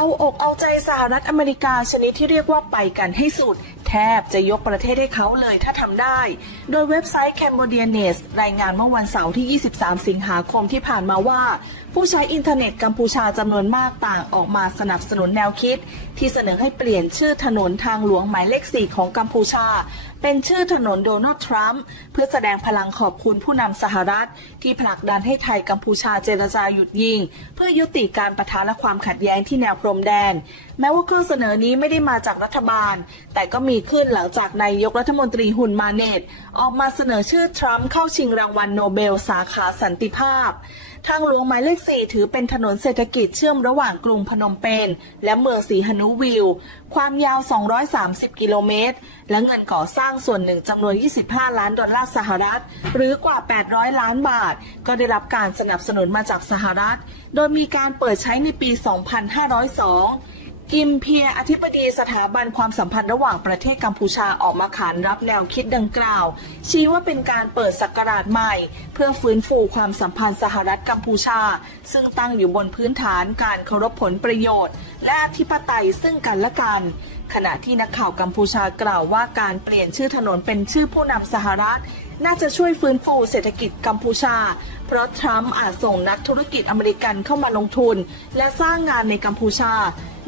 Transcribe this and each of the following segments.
เอาอกเอาใจสหรัฐอเมริกาชนิดที่เรียกว่าไปกันให้สุด แทบจะยกประเทศให้เขาเลยถ้าทำได้ โดยเว็บไซต์ Cambodianes รายงานเมื่อวันเสาร์ที่ 23 สิงหาคมที่ผ่านมาว่า ผู้ใช้อินเทอร์เน็ตกัมพูชาจำนวนมากต่างออกมาสนับสนุนแนวคิด ที่เสนอให้เปลี่ยนชื่อถนนทางหลวงหมายเลข 4 ของกัมพูชา เป็นชื่อถนนโดนัลด์ทรัมป์เพื่อแสดงพลังขอบคุณผู้นำสหรัฐ ที่ผลักดันให้ไทยกัมพูชาเจรจาหยุดยิง เพื่อยุติการประทะและความขัดแย้งที่แนวพรมแดน แม้ว่าข้อเสนอนี้ไม่ได้มาจากรัฐบาล แต่ก็มีขึ้นหลังจากนายกรัฐมนตรีฮุนมาเนตออกมาเสนอชื่อทรัมป์เข้าชิงรางวัลโนเบลสาขาสันติภาพ ทางหลวงหมายเลข 4 ถือเป็นถนนเศรษฐกิจเชื่อมระหว่างกรุงพนมเปญและเมืองสีหนุวิว ความยาว 230 กิโลเมตร และเงินก่อสร้างส่วนหนึ่งจำนวน 25 ล้านดอลลาร์สหรัฐ หรือกว่า 800 ล้านบาท ก็ได้รับการสนับสนุนมาจากสหรัฐ โดยมีการเปิดใช้ในปี 2502 กิมเพียอธิบดีสถาบันความสัมพันธ์ระหว่างประเทศกัมพูชาออกมาขานรับแนวคิดดังกล่าว ชี้ว่าเป็นการเปิดศักราชใหม่ เพื่อฟื้นฟูความสัมพันธ์สหรัฐกัมพูชา ซึ่งตั้งอยู่บนพื้นฐานการเคารพผลประโยชน์ และอธิปไตยซึ่งกันและกัน ขณะที่นักข่าวกัมพูชากล่าวว่าการเปลี่ยนชื่อถนนเป็นชื่อผู้นำสหรัฐน่าจะช่วยฟื้นฟูเศรษฐกิจกัมพูชา เพราะทรัมป์อาจส่งนักธุรกิจอเมริกันเข้ามาลงทุน และสร้างงานในกัมพูชา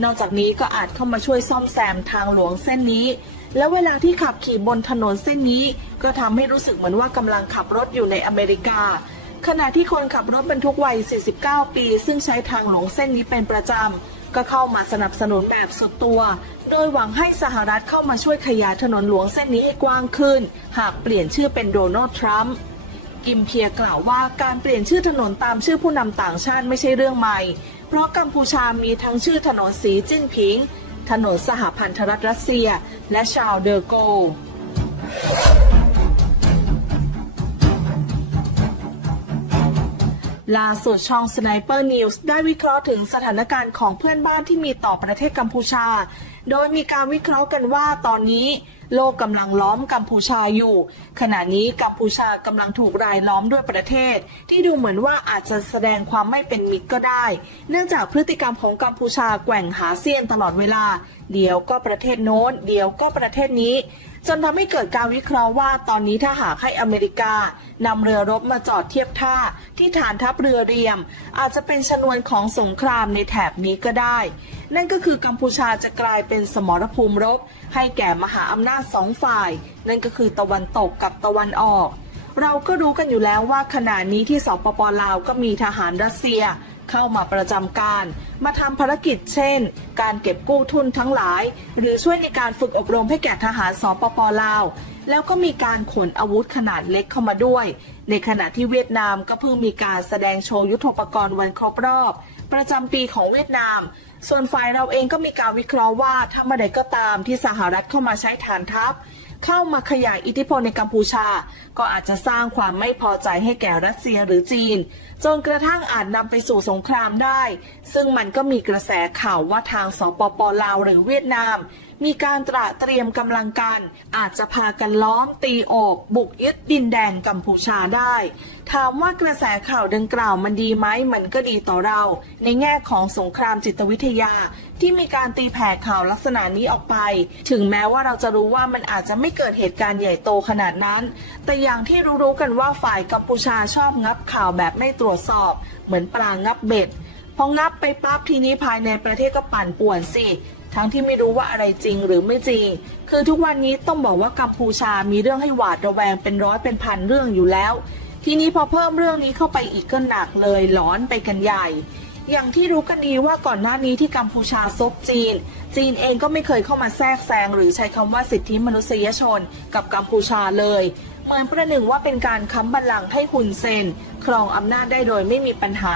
นอกจากนี้ก็อาจเข้ามาช่วยซ่อมแซมทางหลวงเส้นนี้ และเวลาที่ขับขี่บนถนนเส้นนี้ ก็ทำให้รู้สึกเหมือนว่ากำลังขับรถอยู่ในอเมริกา ขณะที่คนขับรถบรรทุกวัย 49 ปี ซึ่งใช้ทางหลวงเส้นนี้เป็นประจำ ก็เข้ามาสนับสนุนแบบสุดตัว โดยหวังให้สหรัฐเข้ามาช่วยขยายถนนหลวงเส้นนี้ให้กว้างขึ้น หากเปลี่ยนชื่อเป็นโดนัลด์ทรัมป์กิมเพียกล่าวว่าการเปลี่ยนชื่อถนนตามชื่อผู้นำต่างชาติไม่ใช่เรื่องใหม่ เพราะกัมพูชามีทั้งชื่อถนนสีจิ้นผิง ถนนสหพันธรัฐรัสเซีย และชาวเดอโกล่าสุดช่อง Sniper News ได้วิเคราะห์ถึงสถานการณ์ของเพื่อนบ้านที่มีต่อประเทศกัมพูชา โดยมีการวิเคราะห์กันว่าตอนนี้ โลกกำลังล้อมกัมพูชาอยู่ ขณะนี้กัมพูชากำลังถูกรายล้อมด้วยประเทศ ที่ดูเหมือนว่าอาจจะแสดงความไม่เป็นมิตรก็ได้ เนื่องจากพฤติกรรมของกัมพูชาแกว่งหาเซียนตลอดเวลา เดี๋ยวก็ประเทศโน้น เดี๋ยวก็ประเทศนี้ จนทำให้เกิดการวิเคราะห์ว่าตอนนี้ถ้าหากให้อเมริกานำเรือรบมาจอดเทียบท่าที่ฐานทัพเรือเรียม อาจจะเป็นชนวนของสงครามในแถบนี้ก็ได้ นั่นก็คือกัมพูชาจะกลายเป็นสมรภูมิรบ ให้แก่มหาอำนาจสองฝ่าย นั่นก็คือตะวันตกกับตะวันออก เราก็รู้กันอยู่แล้วว่าขณะนี้ที่สปปลาวก็มีทหารรัสเซีย เข้ามาประจำการ มาทำภารกิจเช่น การเก็บกู้ทุนทั้งหลาย หรือช่วยในการฝึกอบรมให้แก่ทหารสปปลาว แล้วก็มีการขนอาวุธขนาดเล็กเข้ามาด้วย ในขณะที่เวียดนามก็เพิ่งมีการแสดงโชว์ยุทโธปกรณ์วันครบรอบ ประจำปีของเวียดนาม ส่วนฝ่ายเราเองก็มีการวิเคราะห์ว่าถ้าเมื่อใดก็ตามที่สหรัฐเข้ามาใช้ฐานทัพ เข้ามาขยายอิทธิพลในกัมพูชา ก็อาจจะสร้างความไม่พอใจให้แก่รัสเซียหรือจีน จนกระทั่งอาจนำไปสู่สงครามได้ ซึ่งมันก็มีกระแสข่าวว่าทางสปปลาวหรือเวียดนาม มีการตระเตรียมกำลังกัน อาจจะพากันล้อมตีโอกบุกยึดดินแดนกัมพูชาได้ ถามว่ากระแสข่าวดังกล่าวมันดีไหมมันก็ดีต่อเรา ในแง่ของสงครามจิตวิทยา ที่มีการตีแผ่ข่าวลักษณะนี้ออกไป ถึงแม้ว่าเราจะรู้ว่ามันอาจจะไม่เกิดเหตุการณ์ใหญ่โตขนาดนั้น แต่อย่างที่รู้ๆกันว่าฝ่ายกัมพูชาชอบงับข่าวแบบไม่ตรวจสอบ เหมือนปลางับเบ็ดพองับไปปั๊บทีนี้ภายในประเทศก็ปั่นป่วนสิ ทั้งที่ไม่รู้ว่าอะไรจริงหรือไม่จริง คือทุกวันนี้ต้องบอกว่ากัมพูชามีเรื่องให้หวาดระแวงเป็นร้อยเป็นพันเรื่องอยู่แล้ว ทีนี้พอเพิ่มเรื่องนี้เข้าไปอีกก็หนักเลยหลอนไปกันใหญ่ อย่างที่รู้กันดีว่าก่อนหน้านี้ที่กัมพูชาซบจีน จีนเองก็ไม่เคยเข้ามาแทรกแซงหรือใช้คำว่าสิทธิมนุษยชน กับกัมพูชาเลยเหมือนประหนึ่งว่าเป็นการค้ำบัลลังก์ให้ฮุนเซน ครองอำนาจได้โดยไม่มีปัญหา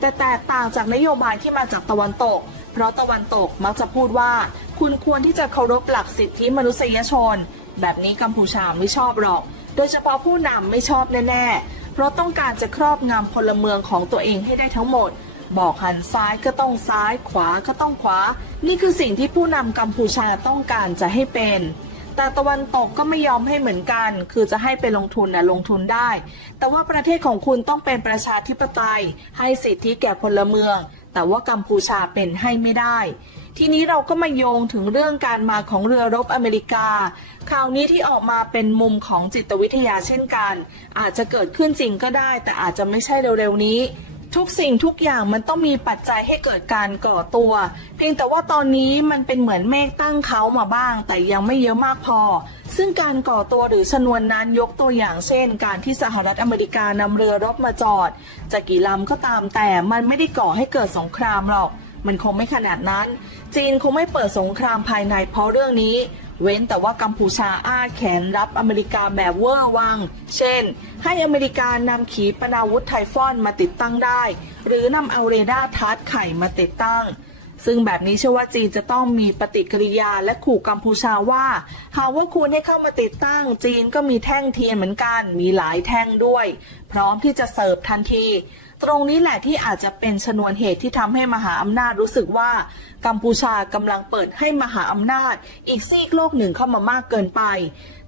แต่แตกต่างจากนโยบายที่มาจากตะวันตก เพราะตะวันตกมักจะพูดว่า คุณควรที่จะเคารพหลักสิทธิมนุษยชน แบบนี้กัมพูชาไม่ชอบหรอก โดยเฉพาะผู้นำไม่ชอบแน่ๆ เพราะต้องการจะครอบงำพลเมืองของตัวเองให้ได้ทั้งหมด บอกหันซ้ายก็ต้องซ้าย ขวาก็ต้องขวา นี่คือสิ่งที่ผู้นำกัมพูชาต้องการจะให้เป็น แต่ตะวันตกก็ไม่ยอมให้เหมือนกัน คือจะให้ไปลงทุนนะลงทุนได้ แต่ว่าประเทศของคุณต้องเป็นประชาธิปไตย ให้สิทธิแก่พลเมือง แต่ว่ากัมพูชาเป็นให้ไม่ได้ ทีนี้เราก็มาโยงถึงเรื่องการมาของเรือรบอเมริกา ข่าวนี้ที่ออกมาเป็นมุมของจิตวิทยาเช่นกัน อาจจะเกิดขึ้นจริงก็ได้ แต่อาจจะไม่ใช่เร็วๆนี้ ทุกสิ่งทุกอย่างมันต้องมีปัจจัยให้เกิดการก่อตัว เพียงแต่ว่าตอนนี้มันเป็นเหมือนเมฆตั้งเขามาบ้าง แต่ยังไม่เยอะมากพอ ซึ่งการก่อตัวหรือชนวนนั้นยกตัวอย่างเช่น การที่สหรัฐอเมริกานำเรือรบมาจอดจะกี่ลำก็ตามแต่มันไม่ได้ก่อให้เกิดสงครามหรอก มันคงไม่ขนาดนั้น จีนคงไม่เปิดสงครามภายในเพราะเรื่องนี้ เว้นแต่ว่ากัมพูชาอ้าแขนรับอเมริกาแบบเวอร์วัง เช่น ให้อเมริกานำขีปนาวุธไทฟอนมาติดตั้งได้ หรือนำเอาเรดาร์ทัดไข่มาติดตั้ง ซึ่งแบบนี้เชื่อว่าจีนจะต้องมีปฏิกิริยาและขู่กัมพูชาว่า หากว่าคุณให้เข้ามาติดตั้ง จีนก็มีแท่งเทียนเหมือนกัน มีหลายแท่งด้วย พร้อมที่จะเสิร์ฟทันทีตรงนี้แหละที่อาจจะเป็นชนวนเหตุที่ทำให้มหาอำนาจรู้สึกว่ากัมพูชากำลังเปิดให้มหาอำนาจ อีกซีกโลกหนึ่งเข้ามามากเกินไป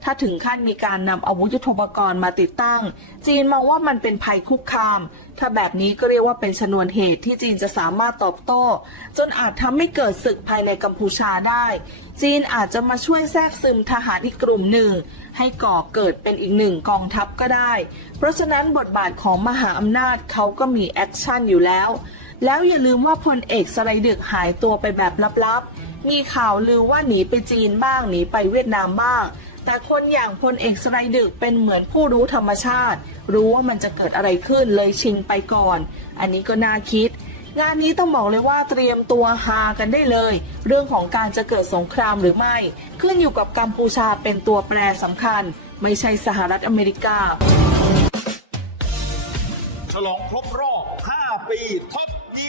ถ้าถึงขั้นมีการนำอาวุธยุทโธปกรณ์มาติดตั้ง จีนมองว่ามันเป็นภัยคุกคาม ถ้าแบบนี้ก็เรียกว่าเป็นชนวนเหตุที่จีนจะสามารถตอบโต้ จนอาจทำให้เกิดศึกภายในกัมพูชาได้ จีนอาจจะมาช่วยแทรกซึมทหารอีกกลุ่มหนึ่ง ให้ก่อเกิดเป็นอีกหนึ่งกองทัพก็ได้ เพราะฉะนั้นบทบาทของมหาอำนาจเขาก็มีแอคชั่นอยู่แล้ว แล้วอย่าลืมว่าพลเอกสไลดึกหายตัวไปแบบลับๆ มีข่าวลือว่าหนีไปจีนบ้างหนีไปเวียดนามบ้าง แต่คนอย่างพลเอกสไลดึกเป็นเหมือนผู้รู้ธรรมชาติ รู้ว่ามันจะเกิดอะไรขึ้นเลยชิงไปก่อน อันนี้ก็น่าคิด งานนี้ต้องบอกเลยว่าเตรียมตัวฮากันได้เลย เรื่องของการจะเกิดสงครามหรือไม่ ขึ้นอยู่กับกัมพูชาเป็นตัวแปรสำคัญ ไม่ใช่สหรัฐอเมริกา ฉลองครบรอบ 5 ปีท็อป